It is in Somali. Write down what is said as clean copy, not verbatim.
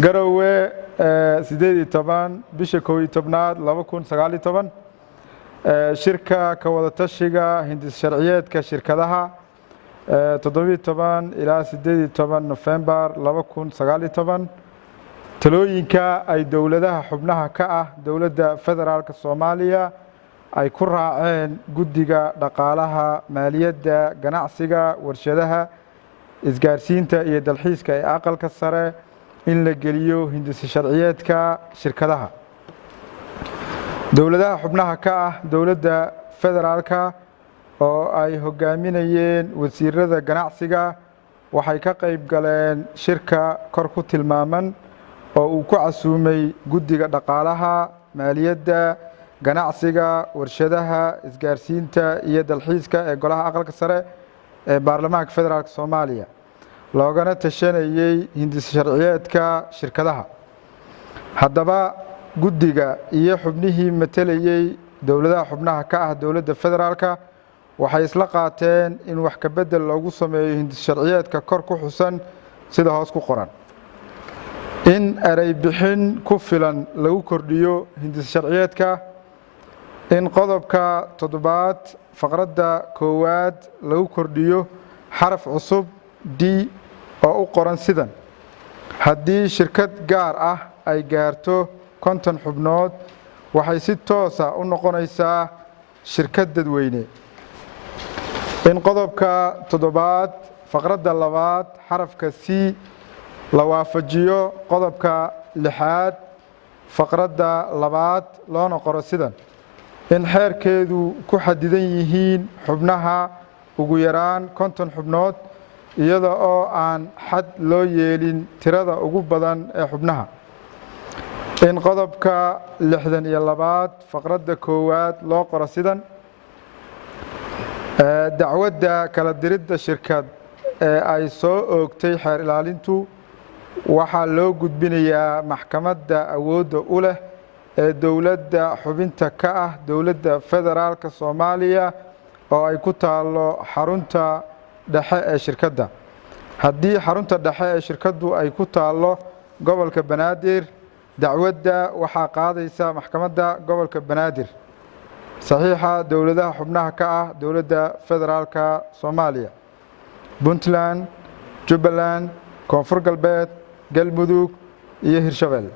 garowe 18 bisha 11 2019 shirka ka wada tashiga hindis sharciyeedka shirkadaha 17 ilaa 18 November 2019 talooyinka ay dawladaha xubnaha ka ah dawladda federaalka Soomaaliya ay ku raaceen guddiga dhaqaalaha maaliyadda ganacsiga warshadaha isgaarsiinta iyo dalxiiska ee aqalka sare in la geliyo hindis sharciyeedka shirkadaha dawladaha xubnaha ka ah dawladda federaalka oo ay hogaaminayeen wasiirada ganacsiga waxay ka qayb galeen shirka kor ku tilmaaman oo uu ku casuumay guddiga dhaqaalaha maaliyadda ganacsiga warshadaha isgaarsiinta iyo dalxiiska ee golaha aqalka sare ee baarlamaanka federaalka Soomaaliya loogana tashanayay hindis sharciyeedka shirkadaha haddaba guddiga iyo xubnihii matalayay dawladaha xubnaha ka ah dawladda federaalka waxay isla qaateen in wax ka bedel loogu sameeyo hindis sharciyeedka kor ku xusan sida hoos ku qoran in eray bixin ku filan lagu kordhiyo hindis sharciyeedka in qodobka 7 faqradda 1 lagu kordhiyo xaraf cusub D oo u qoran sidan haddii shirkad gaar ah ay gaarto 50 xubnood waxay si toos ah u noqonaysaa shirkad dadweyne in qodobka 7 faqradda 2 xarafka C la waafajiyo qodobka 6 faqradda 2 loona qoro sidan in xeerkeedu ku xadidan yihiin xubnaha ugu yaraan 50 xubnood iyada oo aan xad loo yeelin tirada ugu badan ee xubnaha in qodobka 62 faqradda 1 loo qoro sidan dacwadda kala diridda shirkad ee ay soo oogtay xeer ilaalintu waxaa loo gudbinayaa maxkamadda awoodda u leh ee dawladda xubinta ka ah dawladda federaalka Soomaaliya oo ay ku taalo xarunta dhexe ee shirkadda haddii xarunta dhexe ee shirkaddu ay ku taalo gobolka Banaadir dacwadda waxaa qaadaysa maxkamadda gobolka Banaadir saxiixa dawladaha xubnaha ka ah dawladda federaalka Soomaaliya Puntland Jubbaland Koonfur Galbeed Galmudug iyo Hirshabelle